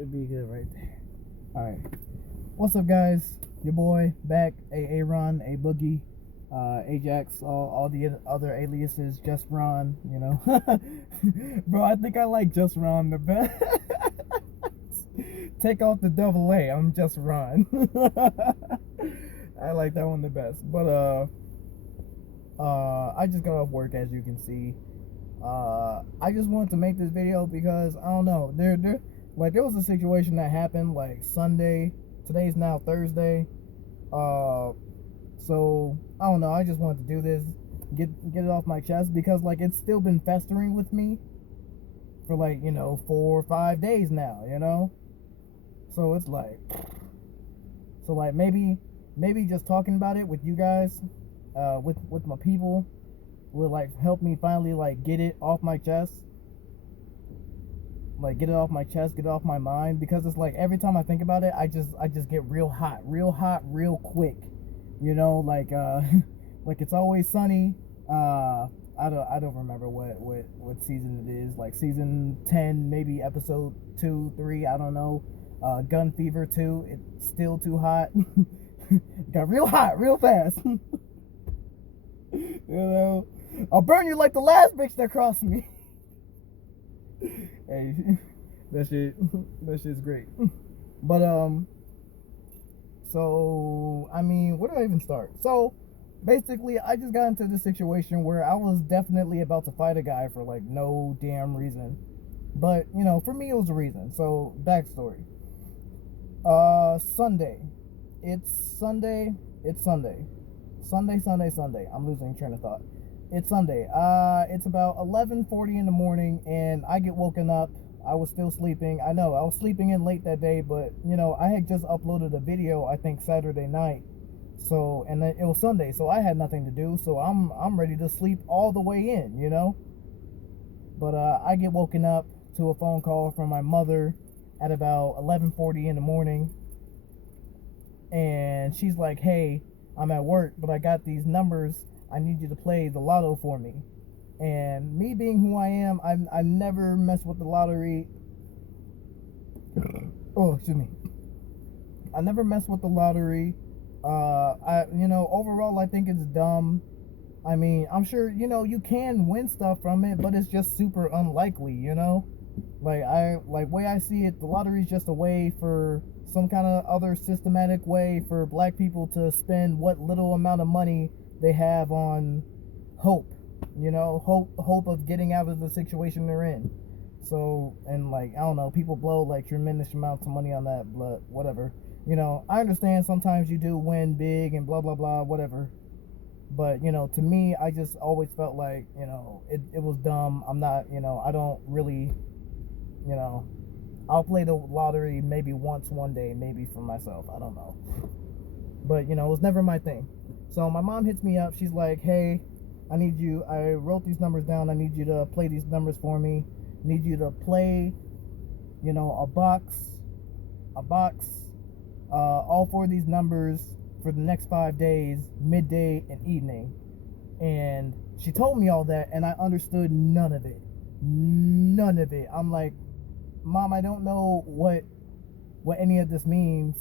should be good right there. Alright. What's up, guys? Your boy back. Ron, A Boogie, Ajax, all the other aliases, Just Ron, you know. Bro, I think I like Just Ron the best. Take off the double A. I'm Just Ron. I like that one the best. But I just got off work, as you can see. I just wanted to make this video because I don't know. There was a situation that happened like Sunday. Today's now Thursday. So I don't know. I just wanted to do this, get it off my chest because like it's still been festering with me for like 4 or 5 days now. So it's like, maybe just talking about it with you guys, with my people, will like help me finally like get it off my chest. Like get it off my chest, get it off my mind, because it's like every time I think about it, I just get real hot, real quick. Like like It's Always Sunny. I don't remember what season it is. Like season 10, maybe episode 2, 3. I don't know. Gun Fever 2. It's still too hot. Got real hot, real fast. I'll burn you like the last bitch that crossed me. Hey, that shit's great. But so I mean, where do I even start? So basically, I just got into this situation where I was definitely about to fight a guy for like no damn reason. But for me it was a reason. So backstory. Sunday. It's Sunday. Sunday. I'm losing train of thought. It's Sunday. It's about 11:40 in the morning, and I get woken up. I was still sleeping. I know I was sleeping in late that day, but I had just uploaded a video, I think Saturday night. So, and then it was Sunday, so I had nothing to do. So I'm ready to sleep all the way in, But I get woken up to a phone call from my mother at about 11:40 in the morning, and she's like, "Hey, I'm at work, but I got these numbers. I need you to play the lotto for me." And me being who I am, I never mess with the lottery. Oh, excuse me. I never mess with the lottery. Overall, I think it's dumb. I mean, I'm sure, you can win stuff from it, but it's just super unlikely, Like way I see it, the lottery is just a way for some kind of other systematic way for black people to spend what little amount of money they have on hope, hope of getting out of the situation they're in. So, and like, I don't know, people blow like tremendous amounts of money on that, but whatever. I understand sometimes you do win big and blah, blah, blah, whatever. But, to me, I just always felt like, it was dumb. I'm not, I don't really, I'll play the lottery maybe once one day, maybe for myself. I don't know. But, it was never my thing. So my mom hits me up. She's like, "Hey, I wrote these numbers down. I need you to play these numbers for me. I need you to play, a box, all 4 of these numbers for the next 5 days, midday and evening." And she told me all that, and I understood none of it. I'm like, "Mom, I don't know what any of this means."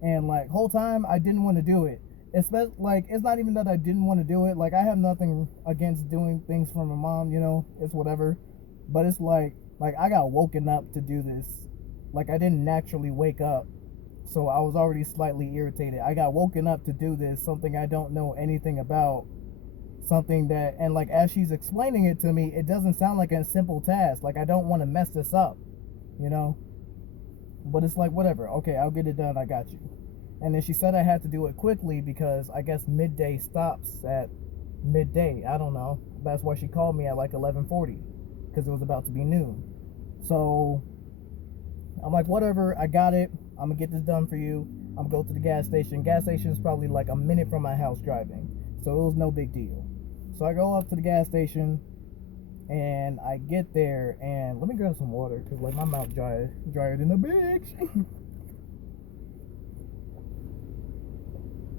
And like, whole time I didn't want to do it. Especially, like, it's not even that I didn't want to do it. Like, I have nothing against doing things for my mom, it's whatever. But it's like I got woken up to do this. Like, I didn't naturally wake up, so I was already slightly irritated. I got woken up to do this, something I don't know anything about. Something that, and like, as she's explaining it to me, it doesn't sound like a simple task. Like, I don't want to mess this up, But it's like, whatever. Okay, I'll get it done. I got you. And then she said I had to do it quickly because I guess midday stops at midday. I don't know. That's why she called me at like 11:40, because it was about to be noon. So I'm like, whatever, I got it. I'm gonna get this done for you. I'm gonna go to the gas station. Gas station is probably like a minute from my house driving, so it was no big deal. So I go up to the gas station, and I get there, and let me grab some water because like my mouth drier than a bitch.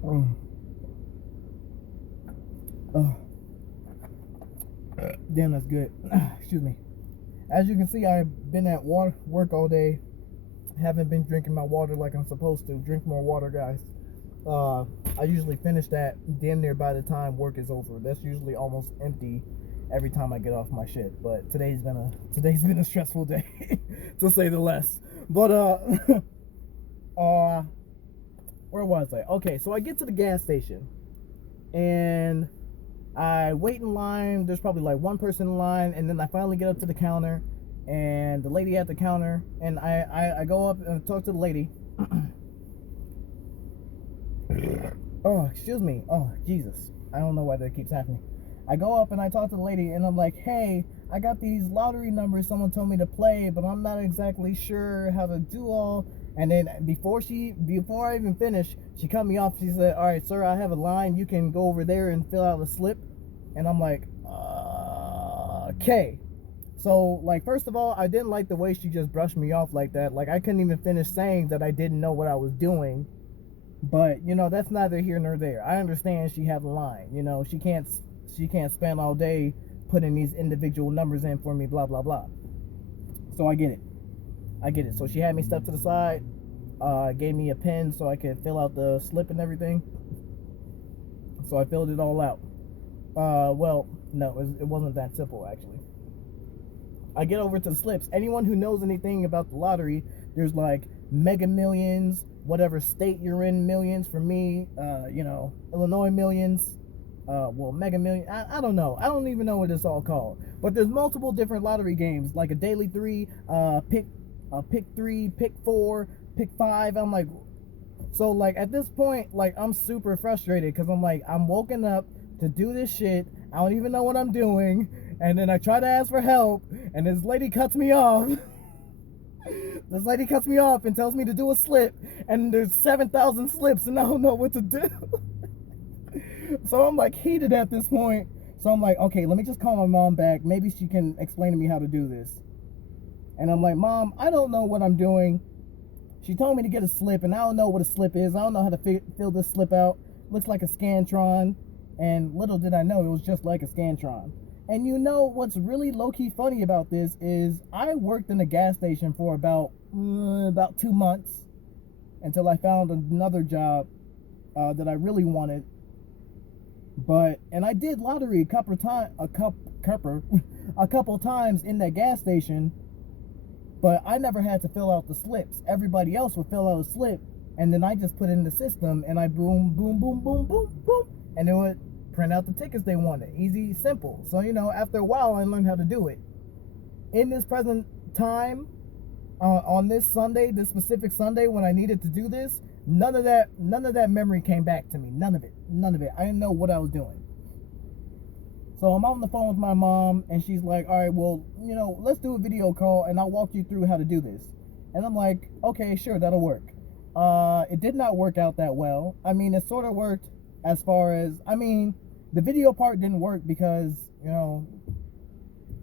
Oh, damn, that's good. Excuse me. As you can see, I've been at work all day. haven't been drinking my water like I'm supposed to. Drink more water, guys. I usually finish that damn near by the time work is over. That's usually almost empty every time I get off my shit. But today's been a stressful day, to say the least. But where was I? Okay, so I get to the gas station and I wait in line. There's probably like one person in line, and then I finally get up to the counter, and the lady at the counter, and I go up and talk to the lady. Oh, excuse me. Oh, Jesus. I don't know why that keeps happening. I go up and I talk to the lady, and I'm like, hey, I got these lottery numbers someone told me to play, but I'm not exactly sure how to do all. And then before I even finish, she cut me off. She said, all right, sir, I have a line. You can go over there and fill out a slip. And I'm like, okay. So, like, first of all, I didn't like the way she just brushed me off like that. Like, I couldn't even finish saying that I didn't know what I was doing. But, you know, that's neither here nor there. I understand she had a line. You know, she can't spend all day putting these individual numbers in for me, blah, blah, blah. So I get it. So she had me step to the side, gave me a pen so I could fill out the slip and everything. So I filled it all out. Well, no, it wasn't that simple, actually. I get over to the slips. Anyone who knows anything about the lottery, there's like Mega Millions, whatever state you're in, millions. For me, you know, Illinois millions. Well, Mega Million. I don't know. I don't even know what it's all called. But there's multiple different lottery games, like a Daily 3, pick 3, pick 4, pick 5. I'm like, so like at this point, like I'm super frustrated because I'm like, I'm woken up to do this shit. I don't even know what I'm doing. And then I try to ask for help, and this lady cuts me off. This lady cuts me off and tells me to do a slip, and there's 7,000 slips, and I don't know what to do. So I'm like heated at this point. So I'm like, okay, let me just call my mom back. Maybe she can explain to me how to do this. And I'm like, Mom, I don't know what I'm doing. She told me to get a slip, and I don't know what a slip is. I don't know how to fill this slip out. Looks like a Scantron, and little did I know it was just like a Scantron. And you know what's really low-key funny about this is I worked in a gas station for about 2 months until I found another job that I really wanted. And I did lottery a couple times in that gas station, but I never had to fill out the slips. Everybody else would fill out a slip, and then I just put it in the system, and I boom, boom, boom, boom, boom, boom, and it would print out the tickets they wanted. Easy, simple. So, you know, after a while, I learned how to do it. In this present time, on this Sunday, this specific Sunday when I needed to do this, none of that memory came back to me. None of it. I didn't know what I was doing. So I'm on the phone with my mom, and she's like, all right, well, you know, let's do a video call, and I'll walk you through how to do this. And I'm like, okay, sure, that'll work. It did not work out that well. I mean, it sort of worked as far as, I mean, the video part didn't work because, you know,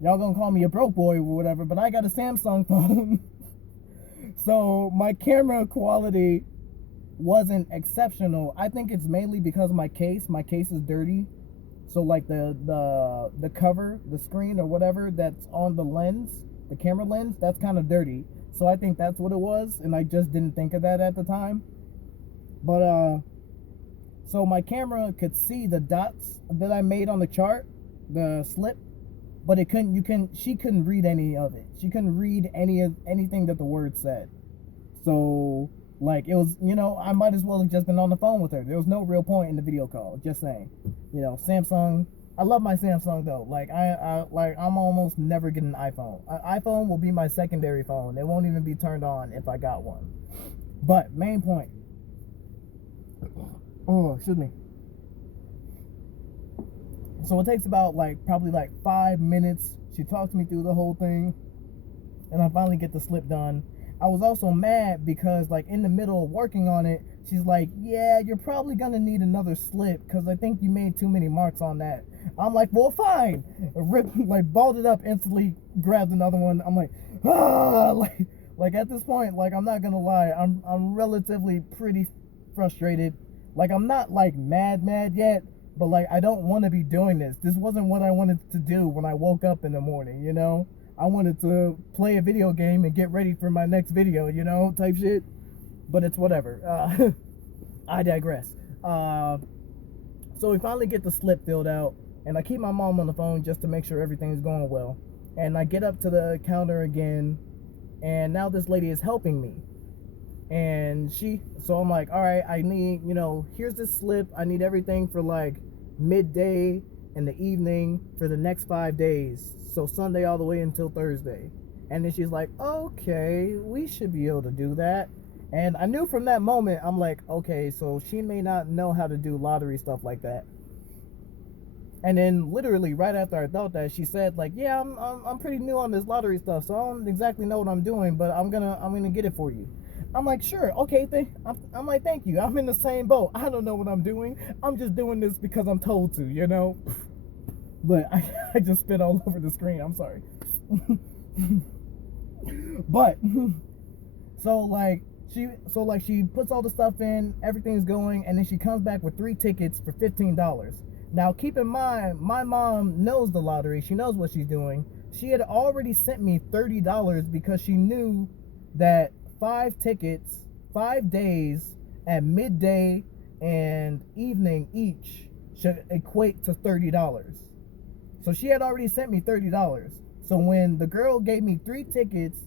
y'all gonna call me a broke boy or whatever, but I got a Samsung phone. So my camera quality wasn't exceptional. I think it's mainly because of my case. My case is dirty. So like the cover, the screen or whatever that's on the lens, the camera lens, that's kind of dirty. So I think that's what it was, and I just didn't think of that at the time. But so my camera could see the dots that I made on the chart, the slip, but she couldn't read any of it. She couldn't read anything that the word said. So like it was, you know, I might as well have just been on the phone with her. There was no real point in the video call. Just saying. You know, Samsung. I love my Samsung though. Like I'm almost never getting an iPhone. An iPhone will be my secondary phone. It won't even be turned on if I got one. But main point. Oh, excuse me. So it takes about probably 5 minutes. She talks me through the whole thing, and I finally get the slip done. I was also mad because in the middle of working on it, she's like, yeah, you're probably gonna need another slip because I think you made too many marks on that. I'm like, well, fine. Balled it up instantly, grabbed another one. I'm like, like at this point, I'm not gonna lie, I'm relatively pretty frustrated. I'm not mad yet, but I don't want to be doing this. This wasn't what I wanted to do when I woke up in the morning, you know? I wanted to play a video game and get ready for my next video, type shit. But it's whatever. I digress. So we finally get the slip filled out, and I keep my mom on the phone just to make sure everything's going well. And I get up to the counter again, and now this lady is helping me. And so I'm like, all right, I need, here's this slip. I need everything for like midday in the evening for the next 5 days. So Sunday all the way until Thursday. And then she's like, okay, we should be able to do that. And I knew from that moment, I'm like, okay, so she may not know how to do lottery stuff like that. And then literally right after I thought that, she said like, yeah, I'm pretty new on this lottery stuff, so I don't exactly know what I'm doing, but I'm gonna get it for you. I'm like, sure, okay, I'm like, thank you. I'm in the same boat. I don't know what I'm doing. I'm just doing this because I'm told to, But I just spit all over the screen. I'm sorry. But she puts all the stuff in, everything's going, and then she comes back with 3 tickets for $15. Now keep in mind, my mom knows the lottery. She knows what she's doing. She had already sent me $30 because she knew that 5 tickets, 5 days at midday and evening each should equate to $30. So she had already sent me $30. So when the girl gave me 3 tickets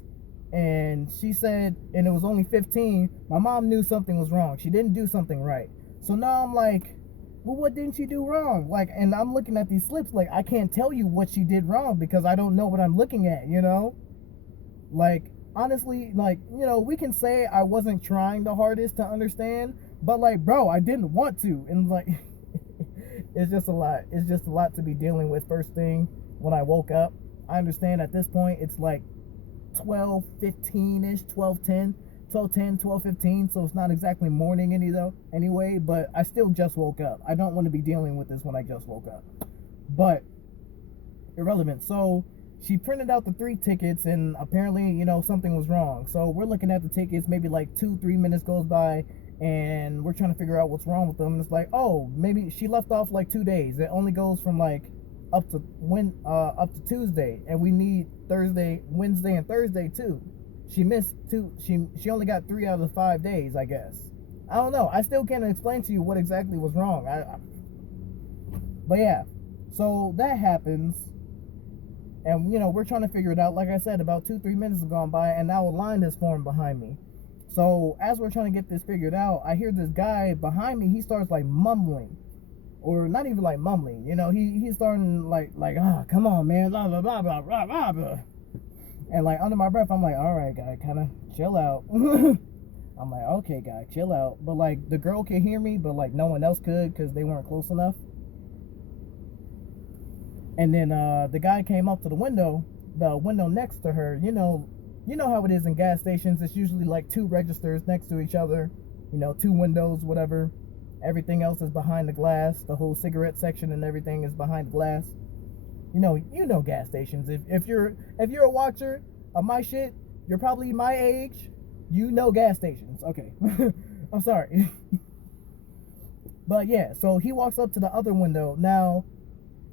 and she said, and it was only 15, my mom knew something was wrong. She didn't do something right. So now I'm like, well, what didn't she do wrong? Like, and I'm looking at these slips, like, I can't tell you what she did wrong because I don't know what I'm looking at, Like, honestly, like, we can say I wasn't trying the hardest to understand, but like, bro, I didn't want to. And like, it's just a lot. It's just a lot to be dealing with first thing when I woke up. I understand at this point it's like 12:15-ish, 12:10, 12:15, so it's not exactly morning anyway, but I still just woke up. I don't want to be dealing with this when I just woke up. But irrelevant. So she printed out the 3 tickets, and apparently, something was wrong. So we're looking at the tickets, maybe like 2-3 minutes goes by, and we're trying to figure out what's wrong with them. And it's like, oh, maybe she left off like 2 days. It only goes from like up to Tuesday, and we need Thursday, Wednesday, and Thursday too. She missed 2. She only got 3 out of 5 days, I guess. I don't know. I still can't explain to you what exactly was wrong. But yeah, so that happens. And, we're trying to figure it out. Like I said, about 2-3 minutes have gone by, and now a line has formed behind me. So as we're trying to get this figured out, I hear this guy behind me. He starts like mumbling, or not even like mumbling. He's starting like come on, man, blah blah blah blah blah blah blah. And like under my breath, I'm like, all right, guy, kind of chill out. I'm like, okay, guy, chill out. But like the girl could hear me, but like no one else could because they weren't close enough. And then the guy came up to the window next to her. You know how it is in gas stations. It's usually like 2 registers next to each other. 2 windows, whatever. Everything else is behind the glass. The whole cigarette section and everything is behind the glass. You know gas stations. If you're a watcher of my shit, you're probably my age. You know gas stations. Okay. I'm sorry. But yeah, so he walks up to the other window. Now,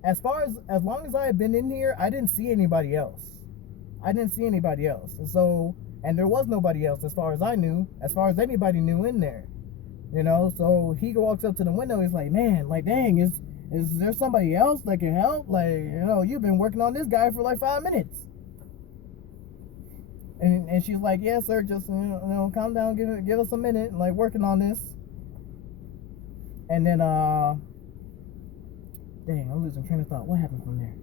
as long as I have been in here, I didn't see anybody else. And there was nobody else as far as I knew, as far as anybody knew in there. So he walks up to the window. He's like, man, like, dang, is there somebody else that can help? Like, you've been working on this guy for like 5 minutes. And she's like, yeah, sir, just, calm down, give us a minute, like, working on this. And then, dang, I'm losing train of thought. What happened from there?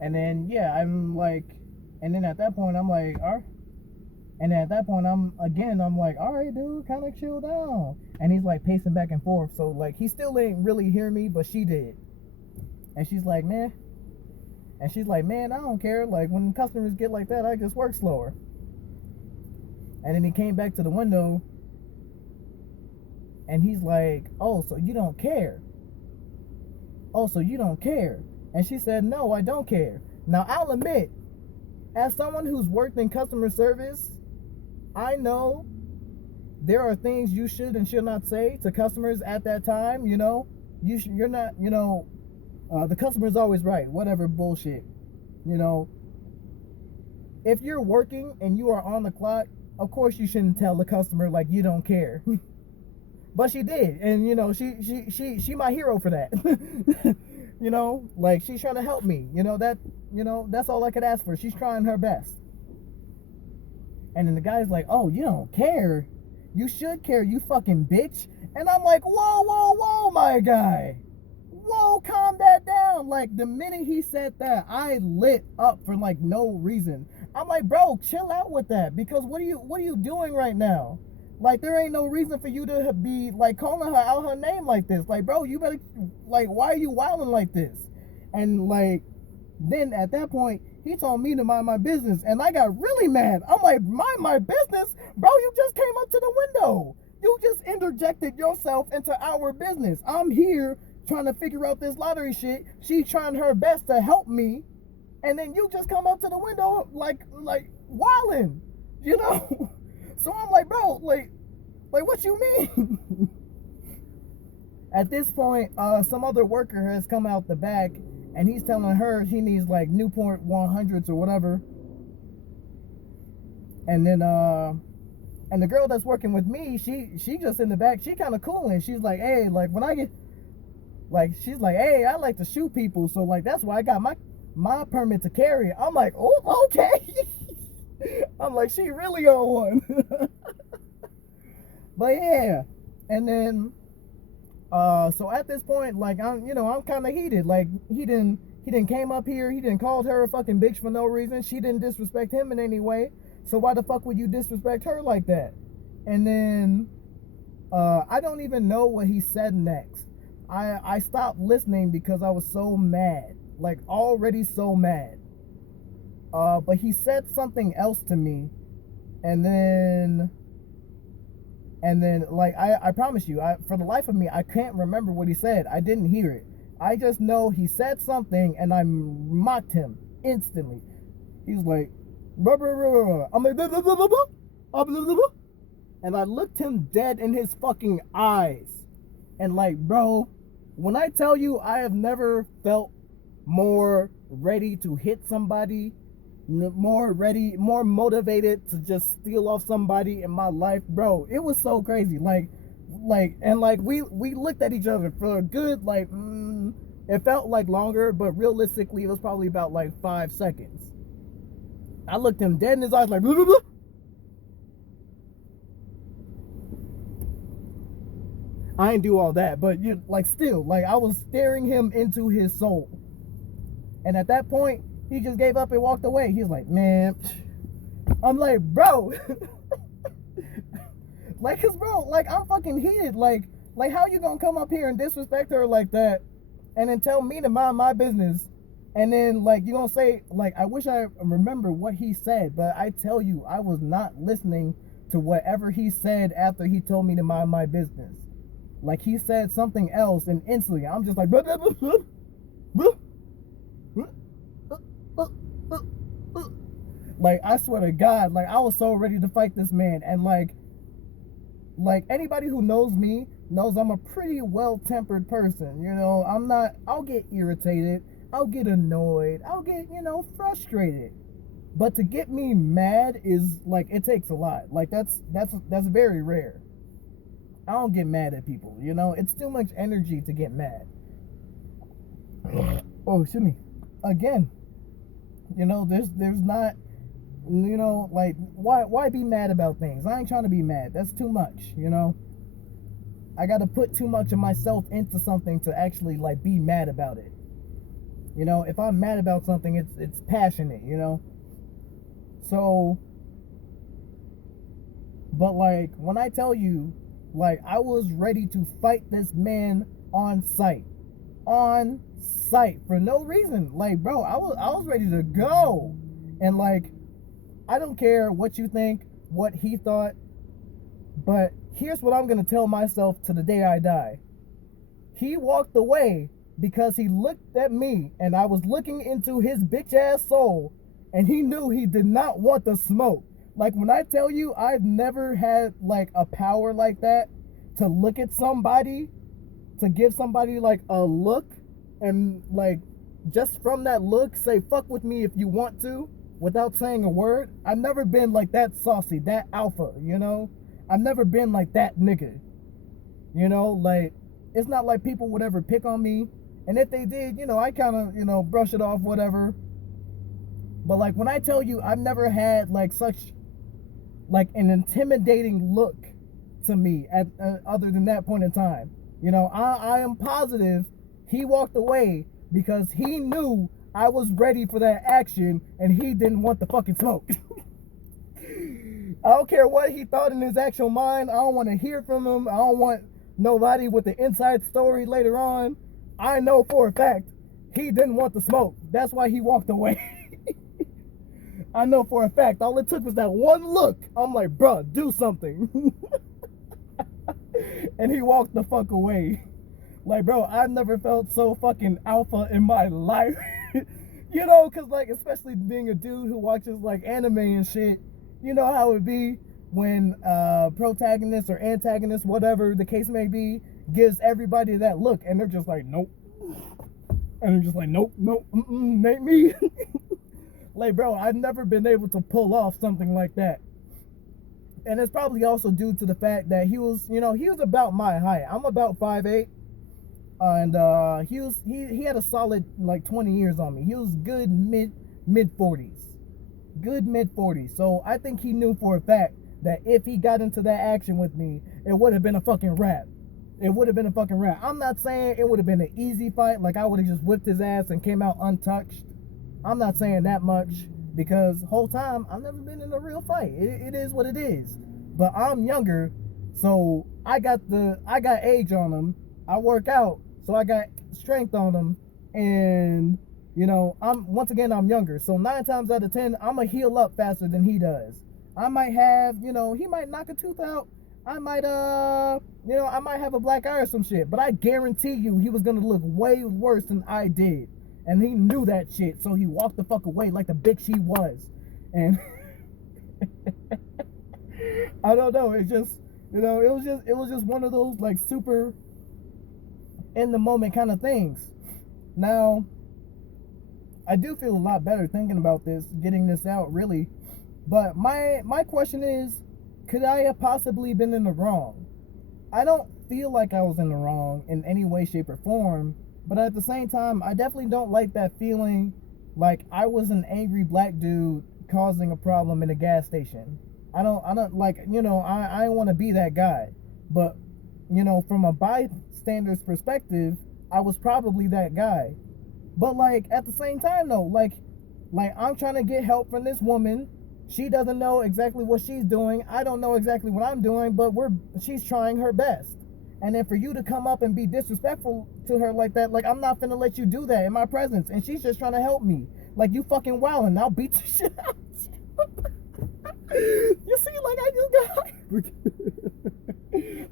And then, yeah, I'm like, and then at that point, I'm like, and then at that point, I'm like, all right, dude, kind of chill down. And he's like pacing back and forth. So like, he still ain't really hear me, but she did. And she's like, man, I don't care. Like, when customers get like that, I just work slower. And then he came back to the window, and he's like, oh, so you don't care. And she said, no, I don't care. Now, I'll admit, as someone who's worked in customer service, I know there are things you should and should not say to customers at that time. You're not, The customer's always right. Whatever bullshit. You know, if you're working and you are on the clock, of course you shouldn't tell the customer like you don't care. But she did, and you know, she my hero for that. You know, like she's trying to help me. You know, that's all I could ask for. She's trying her best. And then the guy's like, "Oh, you don't care? You should care, you fucking bitch." And I'm like, "Whoa, whoa, whoa, my guy. Whoa, calm that down." Like the minute he said that, I lit up for like no reason. I'm like, "Bro, chill out with that, because what are you doing right now? Like there ain't no reason for you to be like calling her out her name like this. Like, bro, you better, like, why are you wilding like this?" And like then at that point he told me to mind my business, and I got really mad. I'm like, mind my business? Bro, you just came up to the window. You just interjected yourself into our business. I'm here trying to figure out this lottery shit. She's trying her best to help me, and then you just come up to the window like wilding, you know? So I'm like, bro, like what you mean? At this point, some other worker has come out the back, and he's telling her he needs like Newport 100s or whatever. And then and the girl that's working with me, she just in the back, she kind of cool, and she's like, "Hey, like when I get, like, she's like, hey, I like to shoot people, so like that's why I got my permit to carry." I'm like, "Oh, okay." I'm like, she really on one. But yeah, and then so at this point, like I'm kind of heated. Like he didn't came up here, he didn't called her a fucking bitch for no reason. She didn't disrespect him in any way. So why the fuck would you disrespect her like that? And then I don't even know what he said next. I stopped listening because I was so mad, like already so mad. But he said something else to me, and then like I promise you, for the life of me, I can't remember what he said. I didn't hear it. I just know he said something, and I mocked him instantly. He's like, blah, blah, blah, blah. I'm like, blah, blah, blah, blah, blah, blah, blah, blah. And I looked him dead in his fucking eyes, and like, bro, when I tell you I have never felt more ready to hit somebody, more ready, more motivated to just steal off somebody in my life, bro, it was so crazy. Like we looked at each other for a good it felt like longer, but realistically it was probably about like 5 seconds. I looked him dead in his eyes like, blah, blah, blah. I ain't do all that, but you like still, like I was staring him into his soul. And at that point, he just gave up and walked away. He's like, "Man," I'm like, "Bro," like, cause bro, like I'm fucking heated. Like how you gonna come up here and disrespect her like that, and then tell me to mind my business, and then like you gonna say like, I wish I remember what he said, but I tell you, I was not listening to whatever he said after he told me to mind my business. Like he said something else, and instantly I'm just like, blah, blah, blah, blah, blah. Like I swear to God, like I was so ready to fight this man. And like anybody who knows me knows I'm a pretty well-tempered person. You know, I'll get irritated, I'll get annoyed, I'll get, frustrated. But to get me mad is like, it takes a lot. Like that's very rare. I don't get mad at people, it's too much energy to get mad. Oh, excuse me. Again, there's not, like why be mad about things? I ain't trying to be mad. That's too much, I got to put too much of myself into something to actually like be mad about it. If I'm mad about something, it's passionate, So, but like when I tell you, like I was ready to fight this man on sight for no reason. Like, bro, I was ready to go. And like, I don't care what you think, what he thought, but here's what I'm gonna tell myself to the day I die. He walked away because he looked at me and I was looking into his bitch ass soul, and he knew he did not want the smoke. Like when I tell you, I've never had like a power like that to look at somebody, to give somebody like a look and like just from that look say fuck with me if you want to without saying a word. I've never been like that saucy, that alpha, you know? I've never been like that nigga. You know, like it's not like people would ever pick on me. And if they did, you know, I kind of, you know, brush it off, whatever. But like when I tell you I've never had like such like an intimidating look to me at other than that point in time. You know, I am positive he walked away because he knew I was ready for that action and he didn't want the fucking smoke. I don't care what he thought in his actual mind. I don't want to hear from him. I don't want nobody with the inside story later on. I know for a fact he didn't want the smoke. That's why he walked away. I know for a fact. All it took was that one look. I'm like, bruh, do something. And he walked the fuck away. Like, bro, I've never felt so fucking alpha in my life. You know, because, like, especially being a dude who watches, like, anime and shit, you know how it be when protagonist or antagonist, whatever the case may be, gives everybody that look, and they're just like, nope. And they're just like, nope, ain't me. Like, bro, I've never been able to pull off something like that. And it's probably also due to the fact that he was, you know, he was about my height. I'm about 5'8". And he had a solid like 20 years on me. He was good mid 40s. Good mid 40s. So I think he knew for a fact that if he got into that action with me, it would have been a fucking wrap. It would have been a fucking wrap. I'm not saying it would have been an easy fight, like I would have just whipped his ass and came out untouched. I'm not saying that much because whole time I've never been in a real fight. It is what it is. But I'm younger, so I got age on him. I work out, so I got strength on him, and you know, I'm younger, so 9 times out of 10 I'ma heal up faster than he does. I might have, you know, he might knock a tooth out. I might you know, I might have a black eye or some shit, but I guarantee you he was gonna look way worse than I did. And he knew that shit, so he walked the fuck away like the bitch he was. And I don't know, it just, you know, it was just one of those like super in the moment kind of things. Now, I do feel a lot better thinking about this, getting this out really. But my question is, could I have possibly been in the wrong? I don't feel like I was in the wrong in any way, shape, or form. But at the same time, I definitely don't like that feeling like I was an angry black dude causing a problem in a gas station. I don't like, you know, I don't want to be that guy. But, you know, from a bystander's perspective, I was probably that guy. But like at the same time though, like I'm trying to get help from this woman. She doesn't know exactly what she's doing. I don't know exactly what I'm doing, but she's trying her best. And then for you to come up and be disrespectful to her like that, like I'm not finna let you do that in my presence. And she's just trying to help me. Like you fucking wildin', I'll beat the shit out. You see, like I just got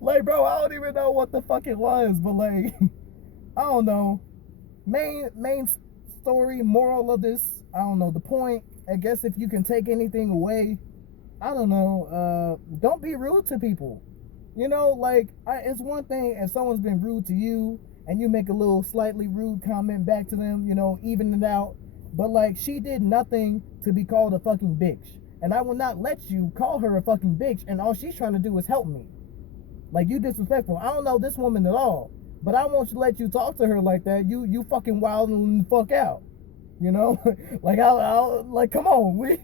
like, bro, I don't even know what the fuck it was, but like, I don't know. Main story, moral of this, I don't know. The point, I guess, if you can take anything away, I don't know. Don't be rude to people. You know, like, it's one thing if someone's been rude to you and you make a little slightly rude comment back to them, you know, even it out. But, like, she did nothing to be called a fucking bitch. And I will not let you call her a fucking bitch and all she's trying to do is help me. Like, you disrespectful. I don't know this woman at all. But I won't let you talk to her like that. You fucking wild and fuck out. You know? Like, I'll like, come on.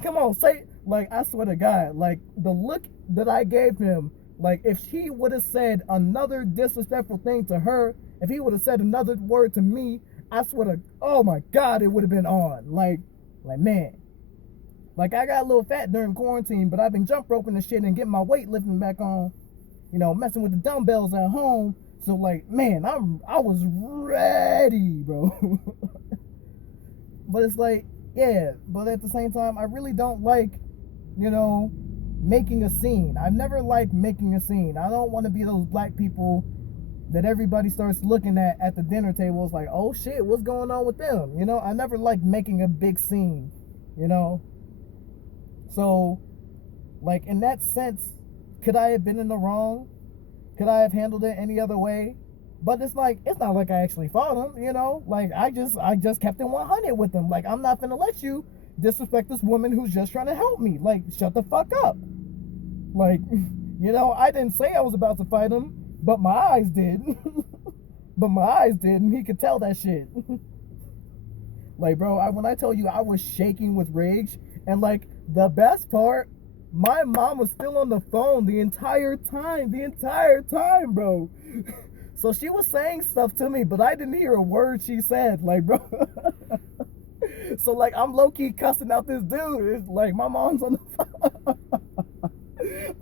Come on. Say, like, I swear to God, like, the look that I gave him, like, if she would have said another disrespectful thing to her, if he would have said another word to me, I swear to, oh my God, it would have been on. Like, man. Like, I got a little fat during quarantine, but I've been jump roping and shit and getting my weight lifting back on. You know, messing with the dumbbells at home. So, like, man, I was ready, bro. But it's like, yeah, but at the same time, I really don't like, you know, making a scene. I've never liked making a scene. I don't want to be those black people that everybody starts looking at the dinner table. It's like, oh shit, what's going on with them? You know, I never liked making a big scene, you know? So, like, in that sense, could I have been in the wrong? Could I have handled it any other way? But it's like, it's not like I actually fought him, you know? Like, I just kept it 100 with him. Like, I'm not gonna let you disrespect this woman who's just trying to help me. Like, shut the fuck up. Like, you know, I didn't say I was about to fight him, but my eyes did. But my eyes did, and he could tell that shit. Like, bro, when I tell you I was shaking with rage, and like, the best part, my mom was still on the phone the entire time, bro. So she was saying stuff to me, but I didn't hear a word she said, like, bro. So like, I'm low-key cussing out this dude. It's like, my mom's on the phone.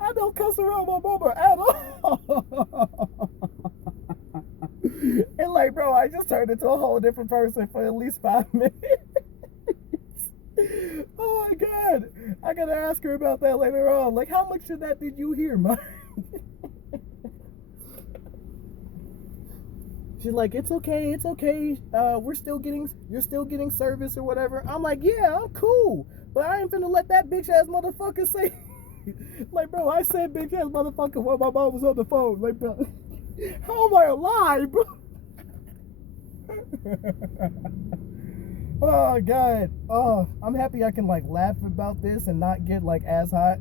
I don't cuss around my mama at all. And like, bro, I just turned into a whole different person for at least 5 minutes. Oh my god, I gotta ask her about that later on. Like, how much of that did you hear, man? She's like, it's okay. You're still getting service or whatever. I'm like, yeah, I'm cool, but I ain't finna let that bitch ass motherfucker say. Like, bro, I said bitch ass motherfucker while my mom was on the phone. Like, bro, how am I alive, bro? Oh god. Oh, I'm happy I can like laugh about this and not get like as hot.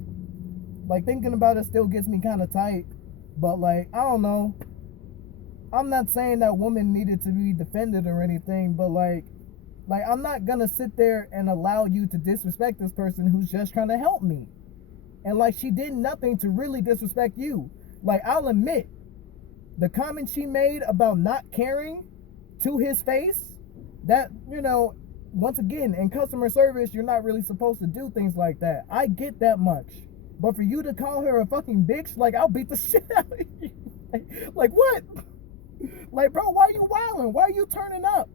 Like, thinking about it still gets me kind of tight, but like, I don't know. I'm not saying that woman needed to be defended or anything, but like I'm not gonna sit there and allow you to disrespect this person who's just trying to help me. And like, she did nothing to really disrespect you. Like, I'll admit, the comment she made about not caring to his face, that, you know, once again, in customer service, you're not really supposed to do things like that. I get that much. But for you to call her a fucking bitch, like, I'll beat the shit out of you. Like what? Like, bro, why are you wilding? Why are you turning up?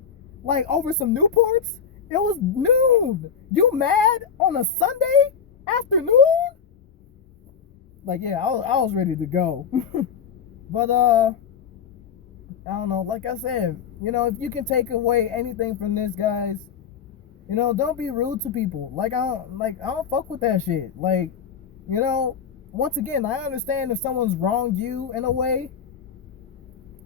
Like, over some Newports? It was noon. You mad on a Sunday afternoon? Like, yeah, I was ready to go. But, I don't know. Like I said, you know, if you can take away anything from this, guys, you know, don't be rude to people. Like, I don't fuck with that shit. Like, you know, once again, I understand if someone's wronged you in a way,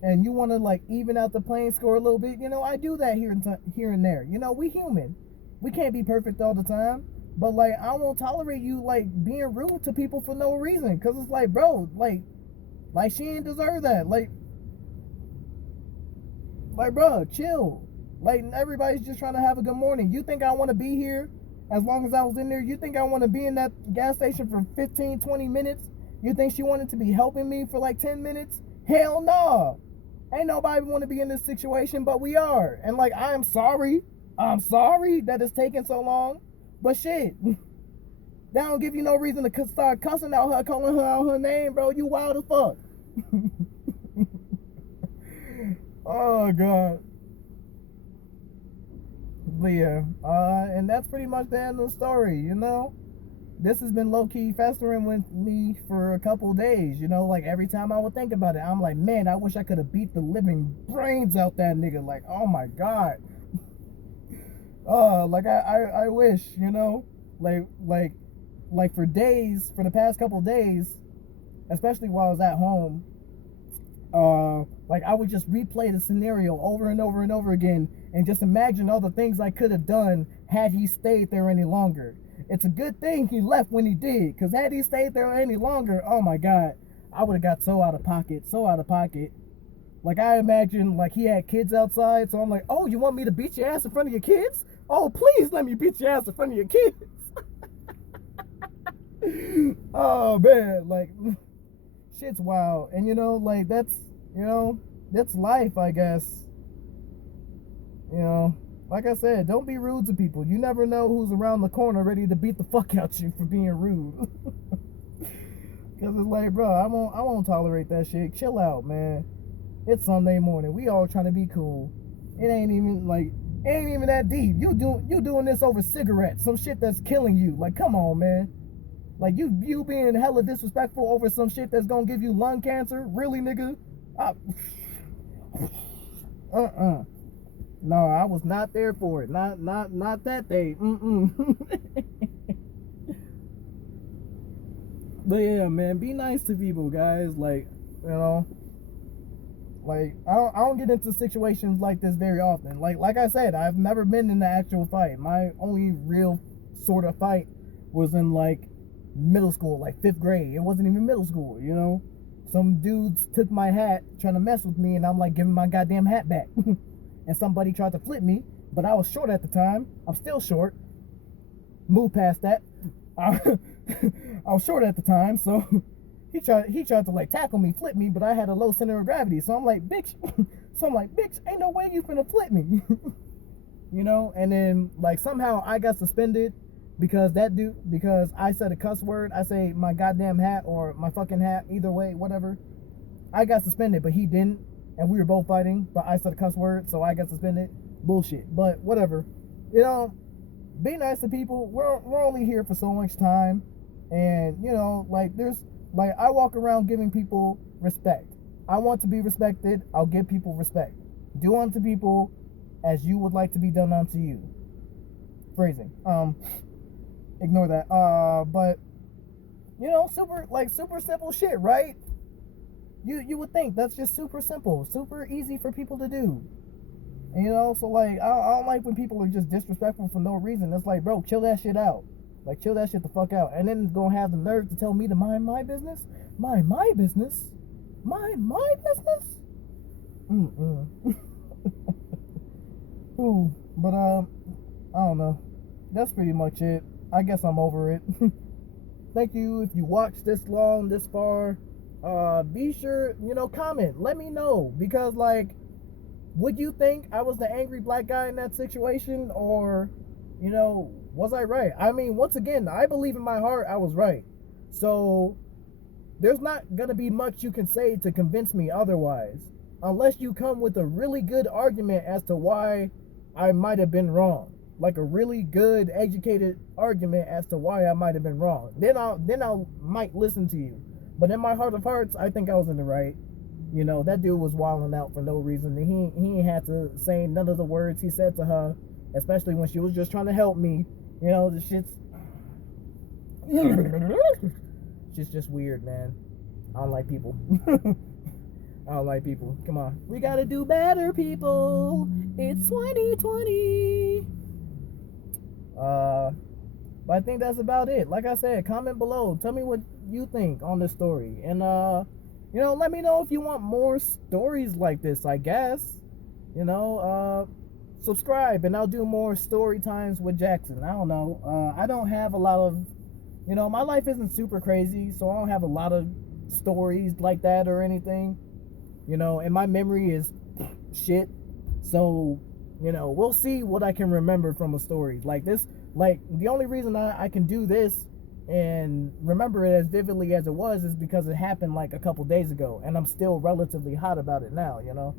and you want to like even out the playing score a little bit. You know, I do that here and there. You know, we human. We can't be perfect all the time. But like, I won't tolerate you like being rude to people for no reason. Cause it's like, bro, like she didn't deserve that. Like, bro, chill. Like, everybody's just trying to have a good morning. You think I want to be here as long as I was in there? You think I want to be in that gas station for 15, 20 minutes? You think she wanted to be helping me for like 10 minutes? Hell no. Ain't nobody want to be in this situation, but we are. And like, I'm sorry that it's taking so long. But shit, that don't give you no reason to start cussing out her, calling her out her name, bro. You wild as fuck. Oh god. But yeah, and that's pretty much the end of the story, you know? This has been low-key festering with me for a couple days, you know? Like, every time I would think about it, I'm like, man, I wish I could have beat the living brains out that nigga. Like, oh my god. Like, I wish, you know? Like for days, for the past couple days, especially while I was at home, like, I would just replay the scenario over and over and over again and just imagine all the things I could have done had he stayed there any longer. It's a good thing he left when he did, because had he stayed there any longer, oh my god, I would have got so out of pocket. Like, I imagine, like, he had kids outside, so I'm like, oh, you want me to beat your ass in front of your kids? Oh, please let me beat your ass in front of your kids. Oh man, like, shit's wild. And you know, like, that's life, I guess. You know, like I said, don't be rude to people. You never know who's around the corner ready to beat the fuck out you for being rude. Cause it's like, bro, I won't tolerate that shit. Chill out, man. It's Sunday morning. We all trying to be cool. It ain't even that deep. You doing this over cigarettes, some shit that's killing you. Like, come on, man. Like, you being hella disrespectful over some shit that's gonna give you lung cancer? Really, nigga? No, I was not there for it. Not that day. But yeah, man, be nice to people, guys. Like, you know, Like I don't get into situations like this very often. Like I said, I've never been in an actual fight. My only real sort of fight was in like middle school, like 5th grade. It wasn't even middle school, you know. Some dudes took my hat trying to mess with me, and I'm like giving my goddamn hat back. And somebody tried to flip me, but I was short at the time. I'm still short. Move past that. I was short at the time, so he tried to like tackle me, flip me, but I had a low center of gravity. So I'm like, bitch. Ain't no way you finna flip me. You know, and then like somehow I got suspended because I said a cuss word. I say my goddamn hat or my fucking hat, either way, whatever. I got suspended, but he didn't, and we were both fighting, but I said a cuss word, so I got suspended. Bullshit. But whatever. You know, be nice to people. We're only here for so much time. And, you know, like I walk around giving people respect. I want to be respected. I'll give people respect. Do unto people as you would like to be done unto you. Phrasing. Ignore that. But you know, super simple shit, right? You would think that's just super simple, super easy for people to do. And, you know, so like I don't like when people are just disrespectful for no reason. It's like, bro, chill that shit out. Like, chill that shit the fuck out. And then gonna have the nerve to tell me to mind my business? Mind my business? Mind my business? Ooh, but I don't know. That's pretty much it. I guess I'm over it. Thank you if you watched this long, this far. Be sure, you know, comment. Let me know. Because, like, would you think I was the angry black guy in that situation? Or, you know, was I right? I mean, once again, I believe in my heart I was right. So, there's not gonna be much you can say to convince me otherwise. Unless you come with a really good argument as to why I might have been wrong. Like a really good, educated argument as to why I might have been wrong. Then I'll might listen to you. But in my heart of hearts, I think I was in the right. You know, that dude was wilding out for no reason. He ain't had to say none of the words he said to her, especially when she was just trying to help me. You know, the shit's just weird, man. I don't like people. I don't like people. Come on. We gotta do better, people. It's 2020. But I think that's about it. Like I said, comment below. Tell me what you think on this story. And, you know, let me know if you want more stories like this, I guess. You know, subscribe and I'll do more story times with Jackson. I don't know. I don't have a lot of, you know, my life isn't super crazy, so I don't have a lot of stories like that or anything. You know, and my memory is shit. So, you know, we'll see what I can remember from a story like this. Like, the only reason I can do this and remember it as vividly as it was is because it happened like a couple days ago, and I'm still relatively hot about it now, you know.